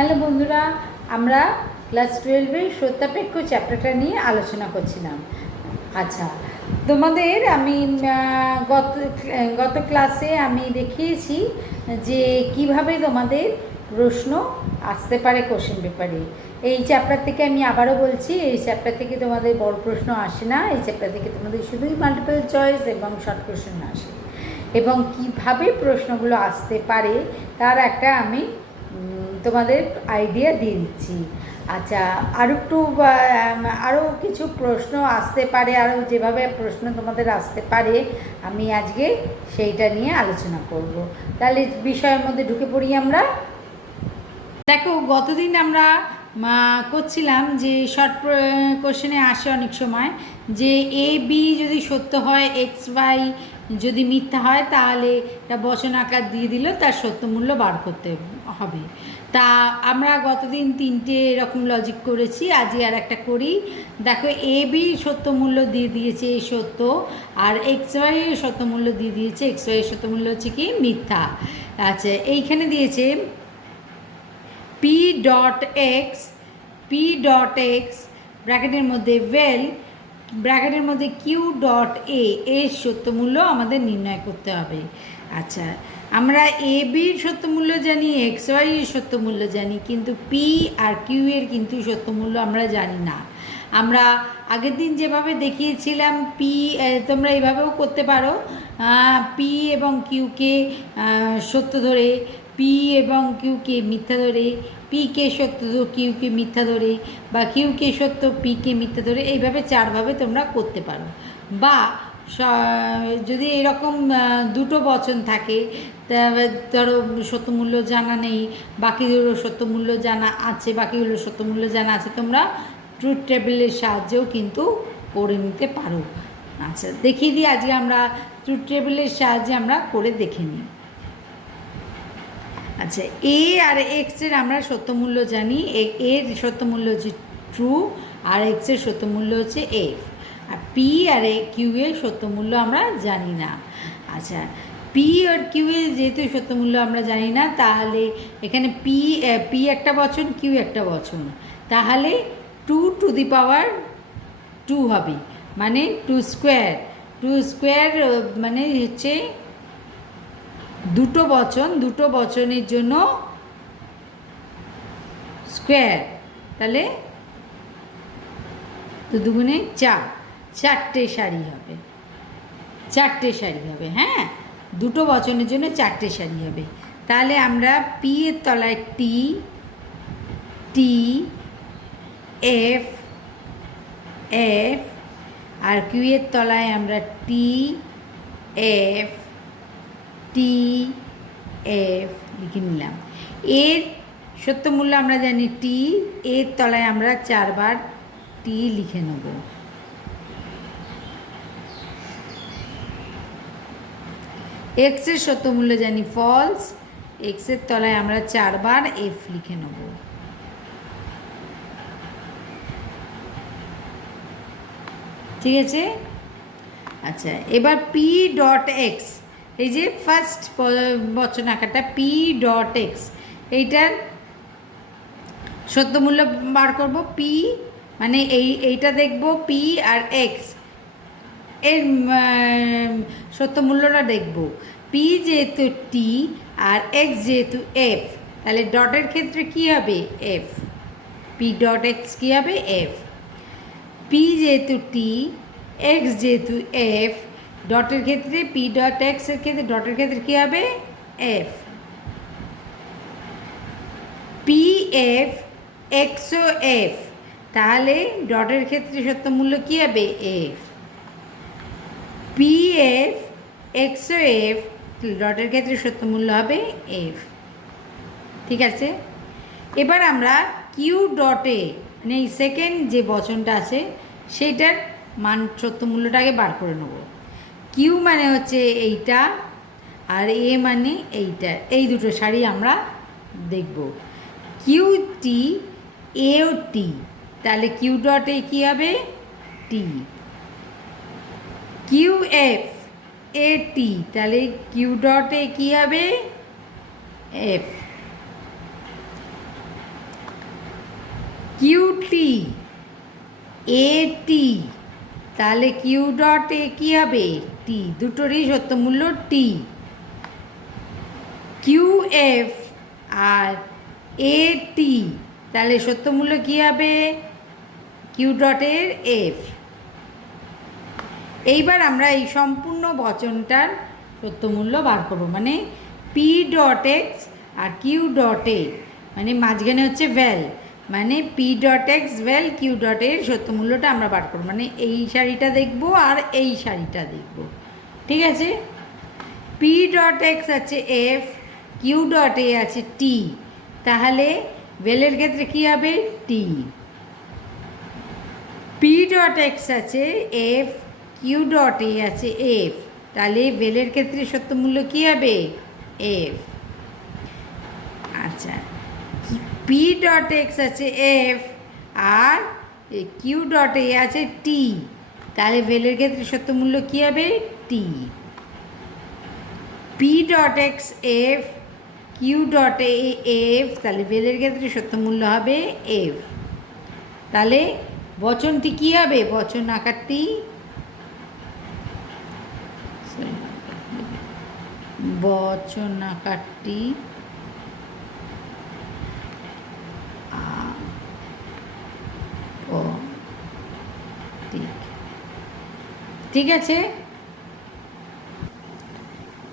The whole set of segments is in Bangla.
হ্যালো বন্ধুরা, আমরা ক্লাস 12-এর সত্যাপেক্ষ চ্যাপ্টারটা নিয়ে আলোচনা করছিলাম। আচ্ছা, তোমাদের আমি গত ক্লাসে আমি দেখিয়েছি যে কিভাবে তোমাদের প্রশ্ন আসতে পারে কোশ্চেন পেপারে। এই চ্যাপ্টার থেকে আমি আবারও বলছি, এই চ্যাপ্টার থেকে তোমাদের বড় প্রশ্ন আসে না। এই চ্যাপ্টার থেকে তোমাদের শুধুই মাল্টিপল চয়েস এবং শর্ট কোশ্চেন আসে, এবং কিভাবে প্রশ্নগুলো আসতে পারে তার একটা আমি তোমাদের আইডিয়া দিয়ে দিচ্ছি। আচ্ছা, আরও কিছু প্রশ্ন আসতে পারে, আরও যেভাবে প্রশ্ন তোমাদের আসতে পারে আমি আজকে সেইটা নিয়ে আলোচনা করব। তাহলে বিষয়ের মধ্যে ঢুকে পড়ি আমরা। দেখো, গতদিন আমরা করছিলাম যে শর্ট কোশ্চেনে আসে অনেক সময় যে এ বি যদি সত্য হয়, এক্স ওয়াই যদি মিথ্যা হয়, তাহলে এটা বচন আকার দিয়ে দিল, তার সত্য মূল্য বার করতে হবে। তা আমরা গতদিন 3টে এরকম লজিক করেছি, আজই আর একটা করি। দেখো, এ বি সত্য মূল্য দিয়ে দিয়েছে এই সত্য, আর এক্স ওয়াই সত্য মূল্য দিয়ে দিয়েছে এক্স ওয়াই সত্য মূল্য হচ্ছে কি মিথ্যা। আচ্ছা, এইখানে দিয়েছে পি ডট এক্স ব্র্যাকেটের মধ্যে ওয়েল ব্র্যাকেটের মধ্যে কিউ ডট এর সত্য মূল্য আমাদের নির্ণয় করতে হবে। আচ্ছা, আমরা এ বির সত্য মূল্য জানি, এক্স ওয়াই এর সত্য মূল্য জানি, কিন্তু পি আর কিউ এর কিন্তু সত্য মূল্য আমরা জানি না। আমরা আগের দিন যেভাবে দেখিয়েছিলাম, তোমরা এইভাবেও করতে পারো, পি এবং কিউকে সত্য ধরে, পি এবং কিউকে মিথ্যা ধরে, পিকে সত্য কিউকে মিথ্যা ধরে, বা কিউকে সত্য পিকে মিথ্যা ধরে, এইভাবে 4ভাবে তোমরা করতে পারো। বা যদি এরকম দুটো বচন থাকে, ধরো সত্যমূল্য জানা নেই, বাকিগুলো সত্যমূল্য জানা আছে, বাকিগুলো সত্যমূল্য জানা আছে, তোমরা ট্রুথ টেবিলের সাহায্যেও কিন্তু করে নিতে পারো। আচ্ছা, দেখিয়ে দিই, আজকে আমরা ট্রুথ টেবিলের সাহায্যে আমরা করে দেখে নিই। আচ্ছা, এ আর এক্সের আমরা সত্যমূল্য জানি, এর সত্যমূল্য হচ্ছে ট্রু, আর এক্সের সত্যমূল্য হচ্ছে এফ। আর পি আর কিউ এর সত্যমূল্য আমরা জানি না। আচ্ছা, পি আর কিউ এর যেহেতু সত্যমূল্য আমরা জানি না, তাহলে এখানে পি একটা বচন, কিউ একটা বচন, তাহলে 2 টু দি পাওয়ার 2 হবে, মানে 2 স্কোয়ার মানে হচ্ছে দুটো বচনের জন্য স্কোয়ার, তাহলে 2 দুগুণে 4, 4টে শাড়ি হবে। হ্যাঁ, দুটো বচনের জন্য 4টে শাড়ি হবে। তাহলে আমরা পি এর তলায় টি এফ আর কিউ এর তলায় আমরা টি এফ লিখে নিলাম। এর সত্যমূল্য আমরা জানি টি, এর তলায় আমরা 4বার টি লিখে নেব। এক্সের সত্যমূল্য জানি ফলস, এক্সের তলায় আমরা 4বার এফ লিখে নেব। ঠিক আছে? আচ্ছা, এবার পি ডট এক্স, এই যে ফার্স্ট বচন আকারটা পি ডট এক্স, এইটার সত্যমূল্য বার করব। পি মানে এইটা দেখব, পি আর এক্স এর সত্যমূল্যটা দেখব। পি যেহেতু টি আর এক্স যেহেতু এফ, তাহলে ডটের ক্ষেত্রে কী হবে? এফ। পি ডট এক্স কী হবে? এফ। পি যেহেতু টি, এক্স যেহেতু এফ, ডটের ক্ষেত্রে পি ডট এক্সের ক্ষেত্রে ডটের ক্ষেত্রে কী হবে? এফ। পি এফ এক্সও এফ, তাহলে ডটের ক্ষেত্রে সত্যমূল্য কী হবে? এফ। পি এফ এক্সও এফ, ডটের ক্ষেত্রে সত্যমূল্য হবে এফ। ঠিক আছে? এবার আমরা কিউ ডটে, মানে এই সেকেন্ড যে বচনটা আছে সেইটার মান সত্যমূল্যটাকে বার করে নেব। কিউ মানে হচ্ছে এইটা, আর এ মানে এইটা, এই দুটো শাড়ি আমরা দেখব। কিউ টি, এও টি, তাহলে কিউ ডট এ কী হবে? টি। কিউ এফ এ টি, তাহলে কিউ ডট এ কী হবে? এফ। টি, এ টি, তাহলে কিউ ডট এ কী হবে টি, দুটোরই সত্যমূল্য টি। কিউ এফ আর এ টি, তাহলে সত্যমূল্য কী হবে কিউ ডটের এফ। এইবার আমরা এই সম্পূর্ণ বচনটার সত্যমূল্য বার করবো, মানে পি ডট এক্স আর কিউ ডট এ, মানে মাঝখানে হচ্ছে ভ্যাল, মানে পি ডট এক্স ভ্যাল কিউ ডট এর সত্যমূল্যটা আমরা বার করবো, মানে এই সারিটা দেখব আর এই সারিটা দেখব। ঠিক আছে, পি ডট এক্স আছে এফ, কিউ ডট এ আছে টি, তাহলে ভ্যালের ক্ষেত্রে কী হবে টি। পি ডট এক্স আছে এফ, কিউ ডট এ আছে এফ, তাহলে ভ্যালের ক্ষেত্রে সত্যমূল্য কী হবে এফ। আচ্ছা, পি ডট এক্স আছে এফ আর কিউ ডট এ আছে টি, তাহলে ভ্যালের ক্ষেত্রে সত্যমূল্য কী হবে T. P dot X F, Q dot A F, তাহলে ভ্যালের ক্ষেত্রে সত্যমূল্য হবে এফ। তাহলে বচনটি কী হবে, বচন আকারটি বচন আকারটি ঠিক আছে।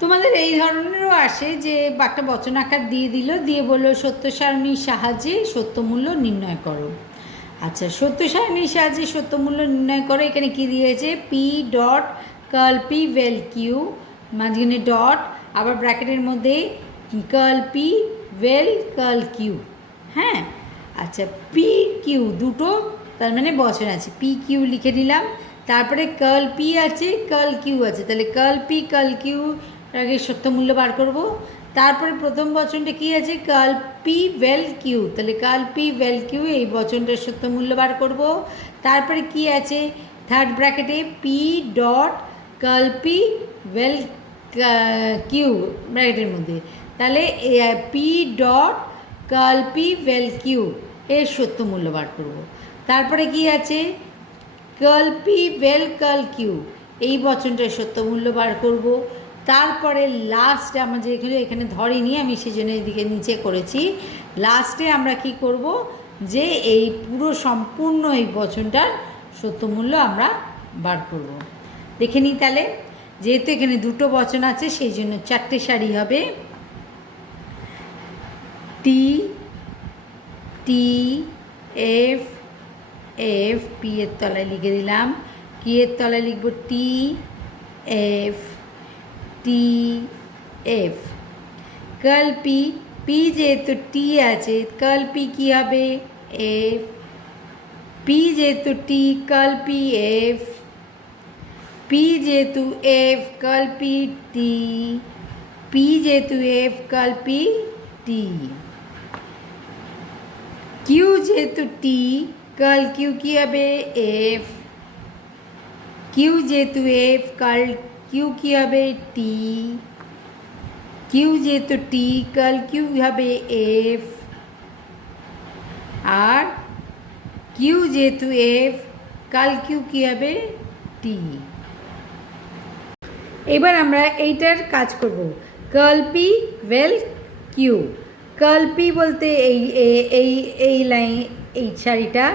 তোমাদের এই ধরনেরও আসে যে একটা বচন আকার দিয়ে দিল, দিয়ে বললো সত্য সারণীর সাহায্যে সত্যমূল্য নির্ণয় করো। আচ্ছা, সত্য সারণীর সাহায্যে সত্যমূল্য নির্ণয় করো, এখানে কী দিয়েছে P dot curl P vel Q, মাঝখানে ডট, আবার ব্র্যাকেটের মধ্যে curl P vel curl Q. হ্যাঁ, আচ্ছা, পি কিউ দুটো তার মানে বচন আছে, পি কিউ লিখে নিলাম, তারপরে কার্ল পি আছে কার্ল কিউ আছে, তাহলে কার্ল পি কার্ল কিউ আগে সত্যমূল্য বার করব। তারপরে প্রথম বচনটা কী আছে কার্ল পি ভ্যাল কিউ, তাহলে কার্ল পি ভ্যাল কিউ এই বচনটার সত্যমূল্য বার করব। তারপরে কি আছে থার্ড ব্র্যাকেটে P dot curl P vel Q ব্র্যাকেটের মধ্যে, তাহলে P dot curl P vel Q এর সত্যমূল্য বার করব। তারপরে কি আছে curl P vel curl Q এই বচনটার সত্যমূল্য বার করব। তারপরে লাস্টে আমরা যেগুলো এখানে ধরিনি আমি সেজন্য এদিকে নিচে করেছি, লাস্টে আমরা কি করব যে এই পুরো সম্পূর্ণ এই বচনটার সত্যমূল্য আমরা বার করব। দেখে নিই তাহলে, যেহেতু এখানে দুটো বচন আছে সেই জন্য চারটে সারি হবে। T T F F, P এর তলায় লিখে দিলাম, কি এর তলায় লিখব T F T F, curl P, P যেহেতু টি আছে কার্ল পি কী হবে এফ, পি যেহেতু T curl P F, P যেহেতু F curl P T, P যেহেতু F curl P T, Q যেহেতু টি কার্ল কিউ কী হবে এফ, কিউ যেহেতু এফ কার্ল কিউ কী হবে টি, কিউ যেহেতু টি কার্ল কিউ হবে এফ, আর কিউ যেহেতু এফ কার্ল কিউ কী হবে টি। এবার আমরা এইটার কাজ করব, curl P vel Q, curl P বলতে এই এই এই লাইন এই সারিটা,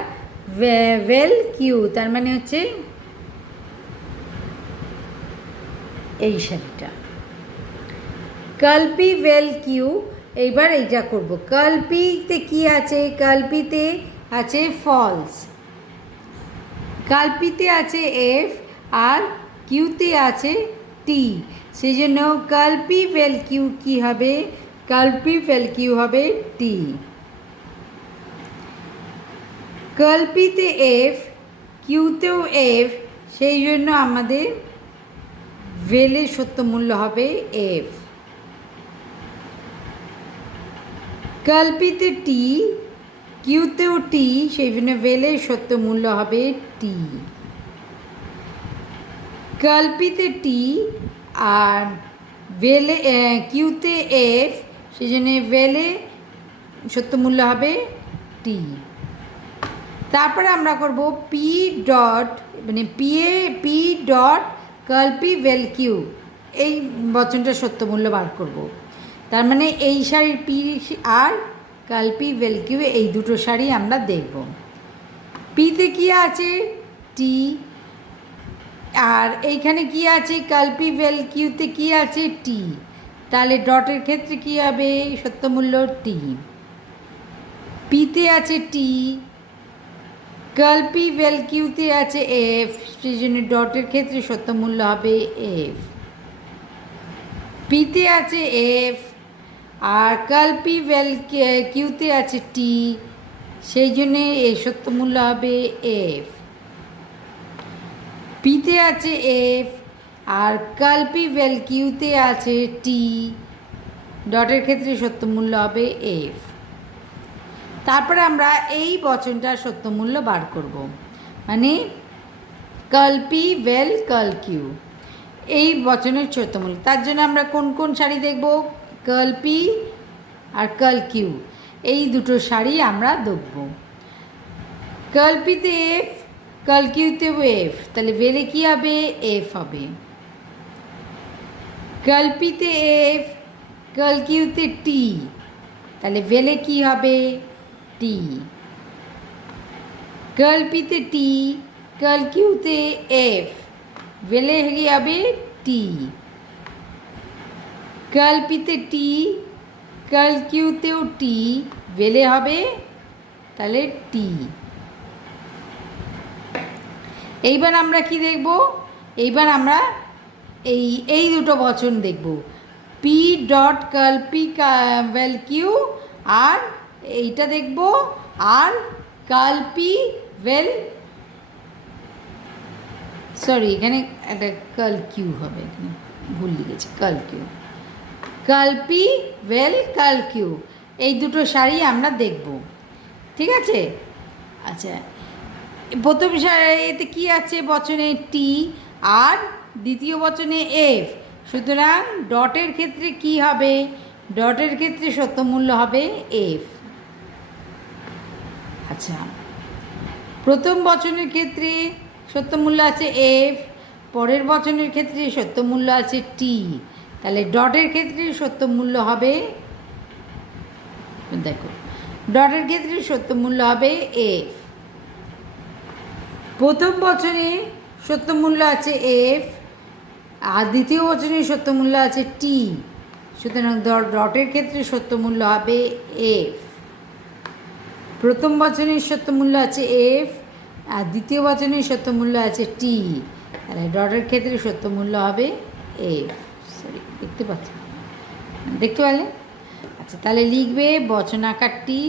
ভ্যাল কিউ তার মানে হচ্ছে এই সারিটা, কার্ল পি ভ্যাল কিউ। এইবার এইটা করব, কার্ল পিতে কী আছে কার্ল পিতে আছে ফলস, কার্ল পিতে আছে এফ আর কিউতে আছে টি, সেই জন্য কার্ল পি ভ্যাল কিউ কী হবে কার্ল পি ভ্যাল কিউ হবে টি। কার্ল পিতে এফ কিউতেও এফ, সেই জন্য আমাদের ভ্যালের সত্যমূল্য হবে এফ। কার্ল পিতে টি কিউতেও টি, সেই জন্য ভ্যালের সত্যমূল্য হবে টি। কার্ল পিতে টি আর ভ্যালে কিউতে এফ, সেই জন্য ভ্যালে সত্যমূল্য হবে টি। তারপরে আমরা করব পি ডট মানে P dot curl P well Q, এই বচনটা সত্যমূল্য বার করব। তার মানে এই শাড়ির পি আর কার্পি ওয়েল কিউ এই দুটো শাড়ি আমরা দেখব। পিতে কি আছে? টি। আর এইখানে কি আছে? কার্পি ওয়েল কিউতে কি আছে? টি। তাহলে ডটের ক্ষেত্রে কি হবে? সত্যমূল্য টি। পিতে আছে টি, কার্পি ওয়েল কিউতে আছে এফ, সেই জন্য ডটের ক্ষেত্রে সত্যমূল্য হবে এফ। পিতে আছে এফ আর কার্পি ওয়েল কিউতে আছে টি, সেই জন্যে এই সত্যমূল্য হবে এফ। পিতে আছে এফ আর কার্পি ওয়েল কিউতে আছে টি, ডটের ক্ষেত্রে সত্যমূল্য হবে এফ। তারপরে আমরা এই বচনটার সত্যমূল্য বার করব, মানে কার্পি ওয়েল কার্ল কিউ, এই বচনের সত্যমূল্য। তার জন্য আমরা কোন কোন শাড়ি দেখব? কার্পি আর কার্ল কিউ, এই দুটো শাড়ি আমরা দেখব। কার্পিতে এফ, কার্ল কিউতেও এফ, তাহলে ওয়েলে কী হবে? এফ হবে। কার্পিতে এফ, কার্ল কিউতে টি, তাহলে ওয়েলে কী হবে? টি। কার্পিতে টি, কার্ল কিউতে এফ, ওয়েলে কী হবে? টি। কার্পিতে টি, কার্ল কিউতেও টি, ওয়েলে হবে তাহলে টি। এইবার আমরা কি দেখব? এইবার আমরা এই দুটো বচন দেখব, P dot curl P well Q, আর এইটা দেখব, আর কার্পি ওয়েল, সরি এখানে একটা কার্ল কিউ হবে, এখানে ভুল লিখেছি, কার্ল কিউ। কার্পি ওয়েল কার্ল কিউ, এই দুটো শাড়ি আমরা দেখব, ঠিক আছে? আচ্ছা, প্রথম এতে কি আছে? বচনে টি আর দ্বিতীয় বচনে এফ, সুতরাং ডটের ক্ষেত্রে কি হবে? ডটের ক্ষেত্রে সত্যমূল্য হবে এফ। আচ্ছা, প্রথম বচনের ক্ষেত্রে সত্যমূল্য আছে এফ, পরের বচনের ক্ষেত্রে সত্যমূল্য আছে টি, তাহলে ডটের ক্ষেত্রে সত্যমূল্য হবে, দেখো ডটের ক্ষেত্রে সত্যমূল্য হবে এফ। প্রথম বচনে সত্যমূল্য আছে এফ আর দ্বিতীয় বচনে সত্যমূল্য আছে টি, সুতরাং ডটের ক্ষেত্রে সত্যমূল্য হবে এফ। প্রথম বচনের সত্যমূল্য আছে এফ আর দ্বিতীয় বচনের সত্যমূল্য আছে টি, তাহলে ডটের ক্ষেত্রে সত্যমূল্য হবে এফ। সরি, দেখতে পাচ্ছ? দেখতে পারলে? আচ্ছা, তাহলে লিখবে বচন আকারটি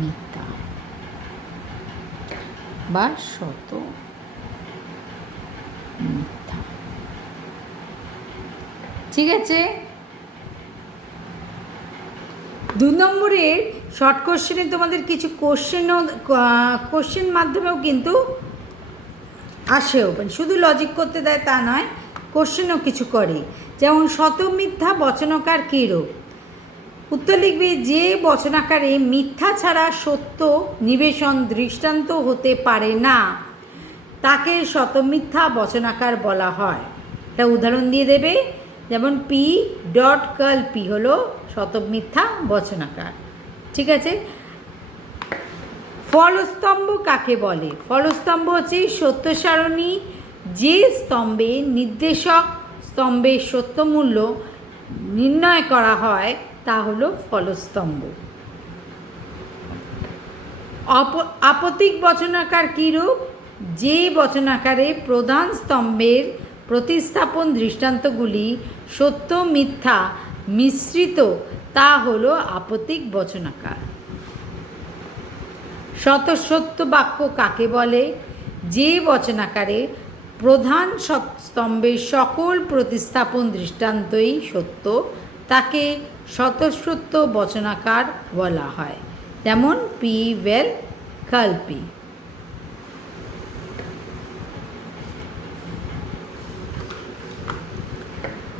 মিথ্যা বা শত মিথ্যা, ঠিক আছে? 2 নম্বরের শর্ট কোশ্চেনে তোমাদের কিছু কোশ্চেন মাধ্যমেও কিন্তু আসেও, মানে শুধু লজিক করতে দেয় তা নয়, কোশ্চেনও কিছু করে। যেমন শত মিথ্যা বচনাকার কীরূপ? উত্তর লিখবে, যে বচনাকারে মিথ্যা ছাড়া সত্য নিবেশন দৃষ্টান্ত হতে পারে না তাকে শতমিথ্যা বচনাকার বলা হয়। একটা উদাহরণ দিয়ে দেবে, যেমন পি ডট কার্ল পি হলো শতমিথ্যা বচনাকার, ঠিক আছে? ফলস্তম্ভ কাকে বলে? ফলস্তম্ভ হচ্ছে সত্য সারণী, যে স্তম্ভে নির্দেশক স্তম্ভের সত্যমূল্য নির্ণয় করা হয় তা হলো ফলস্তম্ভ। আপতিক বচনাকার কীরূপ? যে বচনাকারে প্রধান স্তম্ভের প্রতিস্থাপন দৃষ্টান্তগুলি সত্য মিথ্যা মিশ্রিত তা হলো আপতিক বচনাকার। স্বতঃসত্য বাক্য কাকে বলে? যে বচনাকারে প্রধান স্তম্ভের সকল প্রতিস্থাপন দৃষ্টান্তই সত্য তাকে স্বতঃসত্য বচনাকার বলা হয়। যেমন পি ওয়েল কার্ল পি।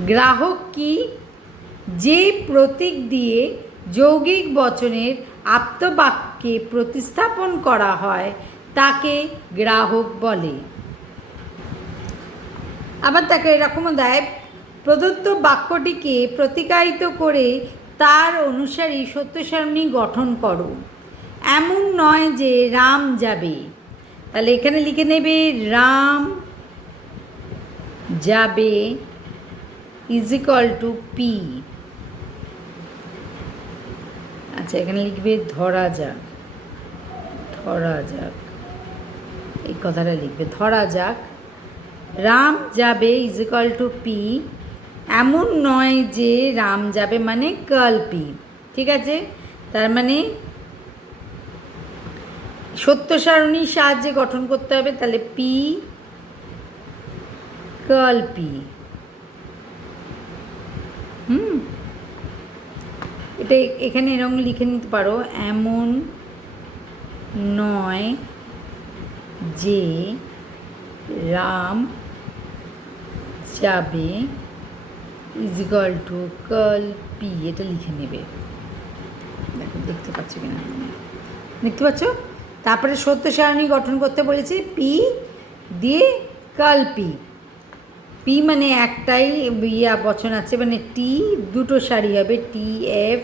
গ্রাহক কি? যে প্রতীক দিয়ে যৌগিক বচনের আপ্তবাক্যে প্রতিস্থাপন করা হয় তাকে গ্রাহক বলে। আবার তাকে এরকমও দেয়, প্রদত্ত বাক্যটিকে প্রতিকায়িত করে তার অনুসারী সত্য সারণী গঠন করো। এমন নয় যে রাম যাবে, তাহলে এখানে লিখে নেবে রাম যাবে ইজ ইকুয়াল টু পি। আচ্ছা, এখানে লিখবে ধরা যাক, ধরা যাক, এই কথাটা লিখবে ধরা যাক রাম যাবে ইজ ইকুয়াল টু পি। এমন নয় যে রাম যাবে মানে কার্ল পি, ঠিক আছে? তার মানে সত্য সারণীর সাহায্যে গঠন করতে হবে, তাহলে পি কার্ল পি। এটা এখানে এরকম লিখে নিতে পারো, এমন নয় যে রাম যাবে is equal to curl P, এটা লিখে নেবে। দেখো দেখতে পাচ্ছ কিনা, দেখতে পাচ্ছ? তারপরে সত্য সারণী গঠন করতে বলেছে পি দিয়ে কার্ল পি। পি মানে একটাই বচন আছে, মানে টি দুটো সারি হবে, টি এফ।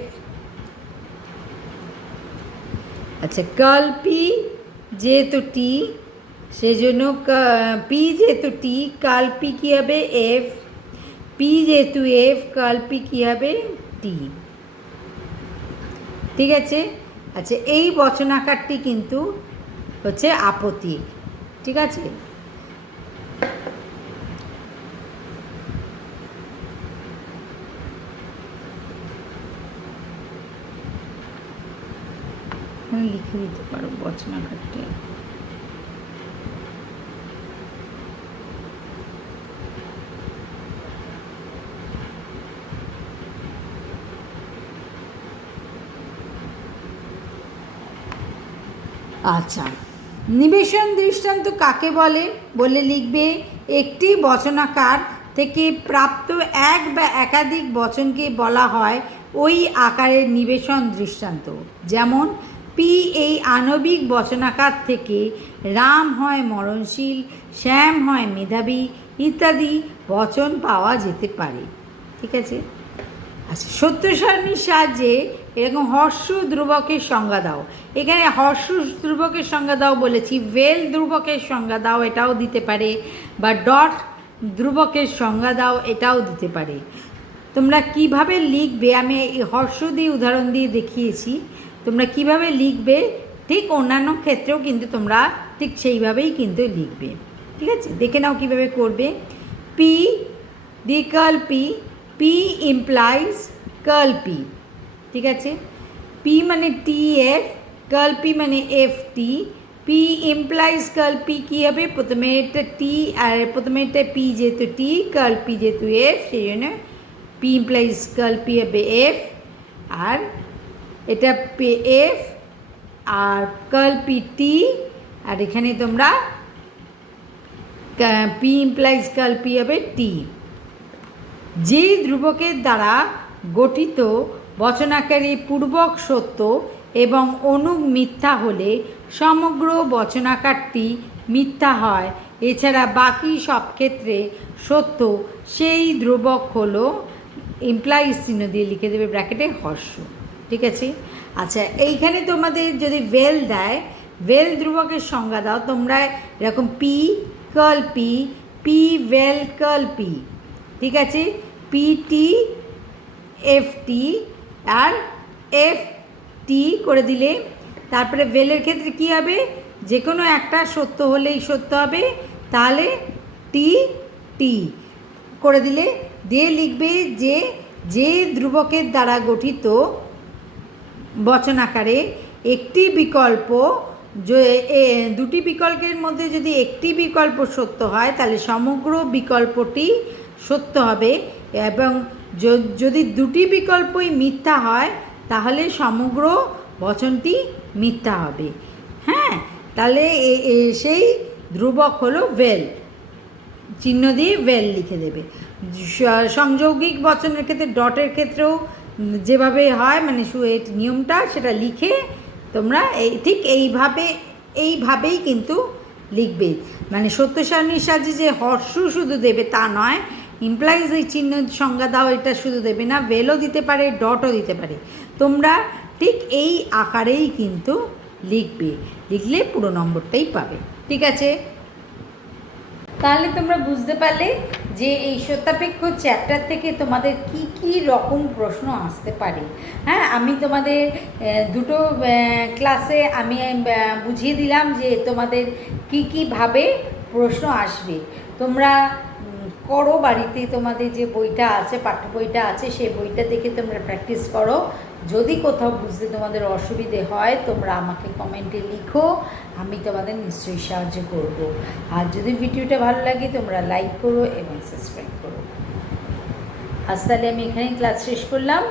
আচ্ছা, কার্ল পি যেহেতু টি, সেই জন্য পি যেহেতু টি, কার্ল পি কী হবে এফ। পি যেহেতু এফ, কার্ল পি কী হবে টি, ঠিক আছে? আচ্ছা, এই বচনাকারটি কিন্তু হচ্ছে আপত্তিক, ঠিক আছে? লিখে দিতে পারো বচনাকারটি। আচ্ছা, নিবেশন দৃষ্টান্ত কাকে বলে বলে লিখবে, একটি বচনাকার থেকে প্রাপ্ত এক বা একাধিক বচনকে বলা হয় ওই আকারের নিবেশন দৃষ্টান্ত। যেমন পি এই আণবিক বচনাকার থেকে রাম হয় মরণশীল, শ্যাম হয় মেধাবী ইত্যাদি বচন পাওয়া যেতে পারে, ঠিক আছে? আচ্ছা, সত্য সারণীর সাহায্যে এরকম হর্ষ ধ্রুবকের সংজ্ঞা দাও। এখানে হর্ষ ধ্রুবকের সংজ্ঞা দাও বলেছি, ভেল ধ্রুবকের সংজ্ঞা দাও এটাও দিতে পারে, বা ডট ধ্রুবকের সংজ্ঞা দাও এটাও দিতে পারে। তোমরা কিভাবে লিখবে আমি এই হর্ষ দিয়ে উদাহরণ দিয়ে দেখিয়েছি, তোমরা কিভাবে লিখবে ঠিক অন্যান্য ক্ষেত্রেও কিন্তু তোমরা ঠিক সেইভাবেই কিন্তু লিখবে, ঠিক আছে? দেখে নাও কীভাবে করবে। পি দি curl P, P implies curl P, ঠিক আছে? পি মানে টি এফ, কার্ল পি মানে F T. P implies curl P কী হবে, প্রথমে এটা টি আর প্রথমে এটা পি যেহেতু টি, কার্ল পি যেহেতু এফ, সেই জন্য পি ইমপ্লাইজ কার্ল পি হবে এফ, আর এটা পি এফ আর কার্ল পি টি, আর এখানে তোমরা পি ইমপ্লাইজ কার্ল পি হবে টি। যে ধ্রুবকের দ্বারা গঠিত বচনাকারে পূর্বক সত্য এবং অনুগ মিথ্যা হলে সমগ্র বচনাকারটি মিথ্যা হয়। এছাড়া বাকি সব ক্ষেত্রে সত্য, সেই ধ্রুবক হলো ইমপ্লাইজ চিহ্ন দিয়ে লিখে দেবে ব্র্যাকেটে হর্ষ, ঠিক আছে? আচ্ছা, এইখানে তোমাদের যদি ভেল দেয়, ভেল ধ্রুবকের সংজ্ঞা দাও তোমরা এরকম পি কার্ল পি, পি ভেল কার্ল পি, ঠিক আছে? পি টি এফ টি আর এফ টি করে দিলে, তারপরে ভেলের ক্ষেত্রে কী হবে, যে কোনো একটা সত্য হলেই সত্য হবে, তাহলে টি টি করে দিলে দিয়ে লিখবে যে যে ধ্রুবকের দ্বারা গঠিত বচনাকারে একটি বিকল্প, দুটি বিকল্পের মধ্যে যদি একটি বিকল্প সত্য হয় তাহলে সমগ্র বিকল্পটি সত্য হবে, এবং যদি দুটি বিকল্পই মিথ্যা হয় তাহলে সমগ্র বচনটি মিথ্যা হবে। হ্যাঁ, তাহলে সেই ধ্রুবক হলো ভেল, চিহ্ন দিয়ে ভেল লিখে দেবে। সংযৌগিক বচনের ক্ষেত্রে ডটের ক্ষেত্রেও যেভাবে হয় মানে এই নিয়মটা সেটা লিখে তোমরা ঠিক এইভাবেই কিন্তু লিখবে। মানে সত্য সারণীর সাহায্যে যে হর্ষ শুধু দেবে তা নয়, ইমপ্লাইজ এই চিহ্ন সংজ্ঞা দাও এটা শুধু দেবে না, ভেলও দিতে পারে, ডটও দিতে পারে। তোমরা ঠিক এই আকারেই কিন্তু লিখবে, লিখলে পুরো নম্বরটাই পাবে। ঠিক আছে, তাহলে তোমরা বুঝতে পারলে যে এই সত্যাপেক্ষ চ্যাপ্টার থেকে তোমাদের কি কি রকম প্রশ্ন আসতে পারে। হ্যাঁ, আমি তোমাদের দুটো ক্লাসে আমি বুঝিয়ে দিলাম যে তোমাদের কি কীভাবে প্রশ্ন আসবে। তোমরা করো বাড়িতে, তোমাদের যে বইটা আছে, পাঠ্য বইটা আছে, সেই বইটা দেখে তোমরা প্র্যাকটিস করো। যদি কোথাও বুঝতে তোমাদের অসুবিধে হয় তোমরা আমাকে কমেন্টে লিখো, আমি তোমাদের নিশ্চয়ই সাহায্য করব। আর যদি ভিডিওটা ভালো লাগে তোমরা লাইক করো এবং সাবস্ক্রাইব করো। আজ তাহলে আমি এখানেই ক্লাস শেষ করলাম।